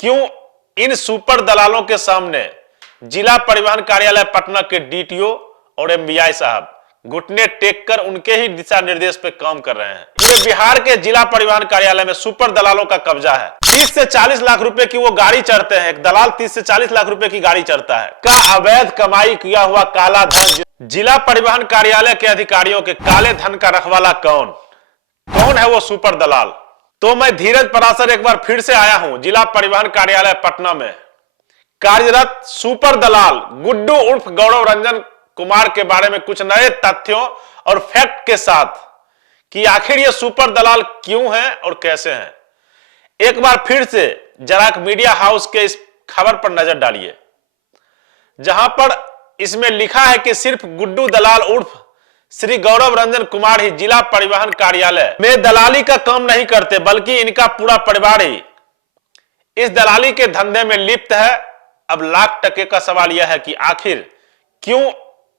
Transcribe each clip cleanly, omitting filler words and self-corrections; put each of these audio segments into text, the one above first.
क्यों इन सुपर दलालों के सामने जिला परिवहन कार्यालय पटना के डीटीओ और एमवीआई साहब घुटने टेक कर उनके ही दिशा निर्देश पे काम कर रहे हैं। ये बिहार के जिला परिवहन कार्यालय में सुपर दलालों का कब्जा है। 30 से 40 लाख रुपए की वो गाड़ी चढ़ते हैं, एक दलाल 30 से 40 लाख रुपए की गाड़ी चढ़ता है। का अवैध कमाई किया हुआ काला धन जिला परिवहन कार्यालय के अधिकारियों के काले धन का रखवाला कौन है वो सुपर दलाल। तो मैं धीरज पराशर एक बार फिर से आया हूं जिला परिवहन कार्यालय पटना में कार्यरत सुपर दलाल गुड्डू उर्फ गौरव रंजन कुमार के बारे में कुछ नए तथ्यों और फैक्ट के साथ कि आखिर ये सुपर दलाल क्यों हैं और कैसे हैं। एक बार फिर से जरा मीडिया हाउस के इस खबर पर नजर डालिए, जहां पर इसमें लिखा है कि सिर्फ गुड्डू दलाल उर्फ श्री गौरव रंजन कुमार ही जिला परिवहन कार्यालय में दलाली का काम नहीं करते, बल्कि इनका पूरा परिवार ही इस दलाली के धंधे में लिप्त है। अब लाख टके का सवाल यह है कि आखिर क्यों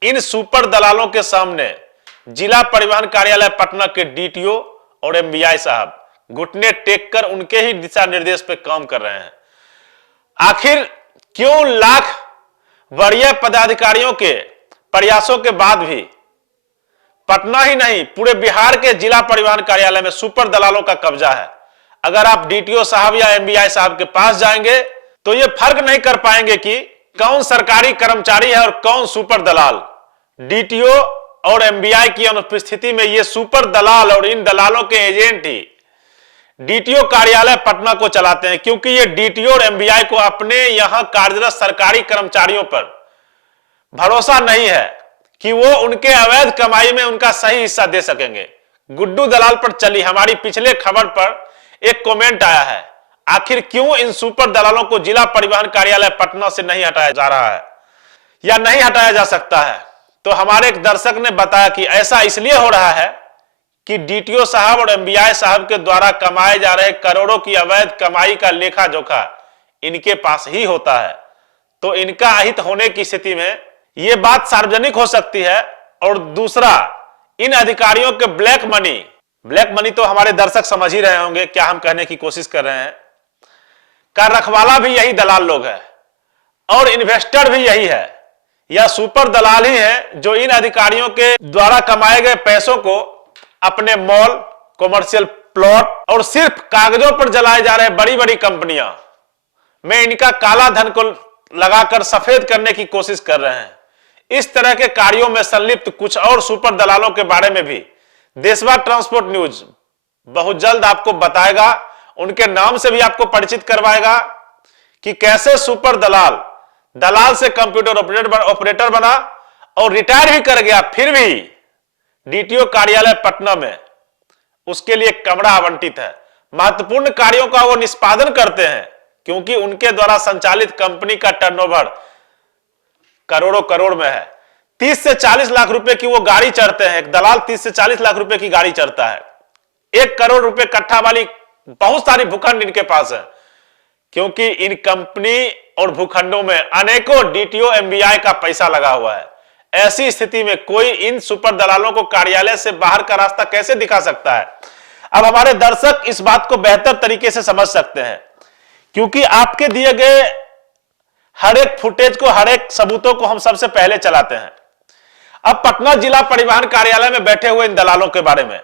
इन सुपर दलालों के सामने जिला परिवहन कार्यालय पटना के डीटीओ और एमवीआई साहब घुटने टेक कर उनके ही दिशा निर्देश पे काम कर रहे हैं। आखिर क्यों लाख वरीय पदाधिकारियों के प्रयासों के बाद भी पटना ही नहीं पूरे बिहार के जिला परिवहन कार्यालय में सुपर दलालों का कब्जा है। अगर आप डीटीओ साहब या एमवीआई साहब के पास जाएंगे तो ये फर्क नहीं कर पाएंगे कि कौन सरकारी कर्मचारी है और कौन सुपर दलाल। डीटीओ और एमवीआई की अनुपस्थिति में ये सुपर दलाल और इन दलालों के एजेंट ही डीटीओ कार्यालय पटना को चलाते हैं, क्योंकि ये डीटीओ और एमवीआई को अपने यहां कार्यरत सरकारी कर्मचारियों पर भरोसा नहीं है कि वो उनके अवैध कमाई में उनका सही हिस्सा दे सकेंगे। गुड्डू दलाल पर चली हमारी पिछले खबर पर एक कमेंट आया है, आखिर क्यों इन सुपर दलालों को जिला परिवहन कार्यालय पटना से नहीं हटाया जा रहा है या नहीं हटाया जा सकता है। तो हमारे एक दर्शक ने बताया कि ऐसा इसलिए हो रहा है कि डीटीओ साहब और एमवीआई साहब के द्वारा कमाए जा रहे करोड़ों की अवैध कमाई का लेखा जोखा इनके पास ही होता है। तो इनका अहित होने की स्थिति में यह बात सार्वजनिक हो सकती है। और दूसरा, इन अधिकारियों के ब्लैक मनी तो हमारे दर्शक समझ ही रहे होंगे क्या हम कहने की कोशिश कर रहे हैं, का रखवाला भी यही दलाल लोग है और इन्वेस्टर भी यही है। यह सुपर दलाल ही है जो इन अधिकारियों के द्वारा कमाए गए पैसों को अपने मॉल, कॉमर्शियल प्लॉट और सिर्फ कागजों पर जलाए जा रहे बड़ी बड़ी कंपनियां में इनका काला धन को लगाकर सफेद करने की कोशिश कर रहे हैं। इस तरह के कार्यों में संलिप्त कुछ और सुपर दलालों के बारे में भी देशवा ट्रांसपोर्ट न्यूज बहुत जल्द आपको बताएगा, उनके नाम से भी आपको परिचित करवाएगा कि कैसे सुपर दलाल से कंप्यूटर ऑपरेटर बना और रिटायर भी कर गया, फिर भी डीटीओ कार्यालय पटना में उसके लिए कमरा आवंटित है। महत्वपूर्ण कार्यों का वो निष्पादन करते हैं क्योंकि उनके द्वारा संचालित कंपनी का टर्नओवर करोड़ में है। 30 से 40 लाख रुपए की वो गाड़ी चढ़ते हैं, एक दलाल 30 से 40 लाख रुपए की गाड़ी चढ़ता है। 1 करोड़ रुपए कट्ठा वाली बहुत सारी भूखंड इनके पास है, क्योंकि इन कंपनी और भूखंडों में अनेकों डीटीओ एमवीआई का पैसा लगा हुआ है। ऐसी स्थिति में कोई इन सुपर दलालों को कार्यालय से बाहर का रास्ता कैसे दिखा सकता है। अब हमारे दर्शक इस बात को बेहतर तरीके से समझ सकते हैं, क्योंकि आपके दिए गए हर एक फुटेज को, हर एक सबूतों को हम सबसे पहले चलाते हैं। अब पटना जिला परिवहन कार्यालय में बैठे हुए इन दलालों के बारे में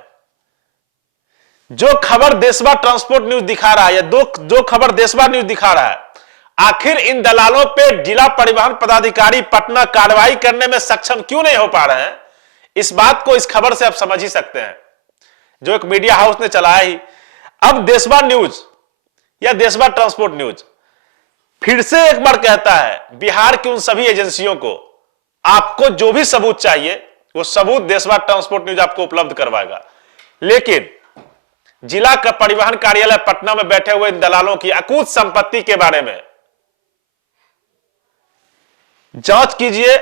जो खबर देशवा ट्रांसपोर्ट न्यूज दिखा रहा है या जो खबर देशवा न्यूज दिखा रहा है, आखिर इन दलालों पे जिला परिवहन पदाधिकारी पटना कार्रवाई करने में सक्षम क्यों नहीं हो पा रहे हैं, इस बात को इस खबर से आप समझ ही सकते हैं जो एक मीडिया हाउस ने चलाया ही। अब देशवा न्यूज या देशवा ट्रांसपोर्ट न्यूज फिर से एक बार कहता है बिहार की उन सभी एजेंसियों को, आपको जो भी सबूत चाहिए वो सबूत देशवा ट्रांसपोर्ट न्यूज आपको उपलब्ध करवाएगा। लेकिन जिला का परिवहन कार्यालय पटना में बैठे हुए इन दलालों की अकूत संपत्ति के बारे में जांच कीजिए,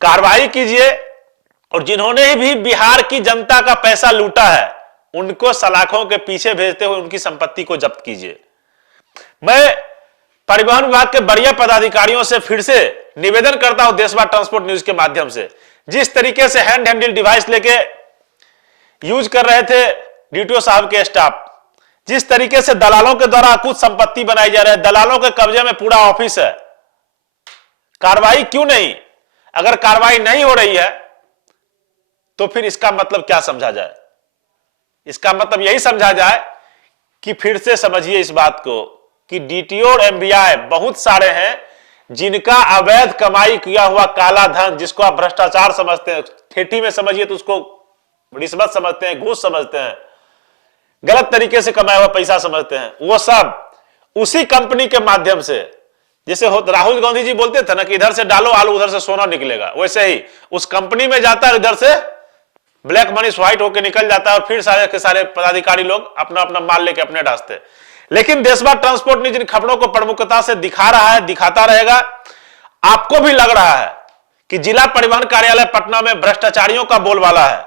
कार्रवाई कीजिए और जिन्होंने भी बिहार की जनता का पैसा लूटा है उनको सलाखों के पीछे भेजते हुए उनकी संपत्ति को जब्त कीजिए। मैं परिवहन विभाग के वरीय पदाधिकारियों से फिर से निवेदन करता हूं देशवा ट्रांसपोर्ट न्यूज के माध्यम से, जिस तरीके से हैंड डिवाइस लेके यूज कर रहे थे डीटीओ साहब के स्टाफ, जिस तरीके से दलालों के द्वारा कुछ संपत्ति बनाई जा रही है, दलालों के कब्जे में पूरा ऑफिस है, कार्रवाई क्यों नहीं? अगर कार्रवाई नहीं हो रही है तो फिर इसका मतलब क्या समझा जाए? इसका मतलब यही समझा जाए कि फिर से समझिए इस बात को कि डीटीओ और एमवीआई बहुत सारे हैं जिनका अवैध कमाई किया हुआ काला धन, जिसको आप भ्रष्टाचार समझते हैं, ठेठी में समझिए तो उसको रिश्वत समझते हैं, घूस समझते हैं, गलत तरीके से कमाया हुआ पैसा समझते हैं, वो सब उसी कंपनी के माध्यम से, जैसे राहुल गांधी जी बोलते थे ना कि इधर से डालो आलू उधर से सोना निकलेगा, वैसे ही उस कंपनी में जाता है, इधर से ब्लैक मनी व्हाइट होकर निकल जाता है और फिर सारे के सारे पदाधिकारी लोग अपना अपना माल लेके अपने रास्ते। लेकिन देशभर ट्रांसपोर्ट ने जिन खबरों को प्रमुखता से दिखा रहा है, दिखाता रहेगा। आपको भी लग रहा है कि जिला परिवहन कार्यालय पटना में भ्रष्टाचारियों का बोलबाला है,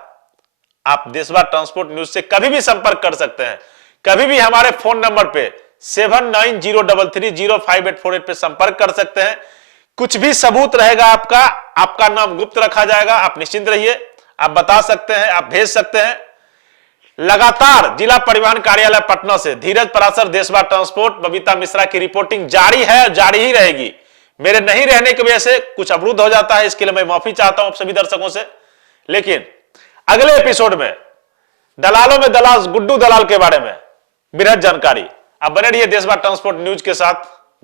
आप देशभर ट्रांसपोर्ट न्यूज से कभी भी संपर्क कर सकते हैं। कभी भी हमारे फोन नंबर पे 7903305848 पे संपर्क कर सकते हैं। कुछ भी सबूत रहेगा आपका नाम गुप्त रखा जाएगा, आप निश्चिंत रहिए, आप बता सकते हैं, आप भेज सकते हैं। लगातार जिला परिवहन कार्यालय पटना से धीरज पराशर, देशभर ट्रांसपोर्ट, बबीता मिश्रा की रिपोर्टिंग जारी है, जारी ही रहेगी। मेरे नहीं रहने की वजह से कुछ अवरुद्ध हो जाता है, इसके लिए मैं माफी चाहता हूं सभी दर्शकों से। लेकिन अगले एपिसोड में दलालों में दलाल गुड्डू दलाल के बारे में बृहद जानकारी। आप बने रहिए देशभर ट्रांसपोर्ट न्यूज के साथ।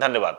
धन्यवाद।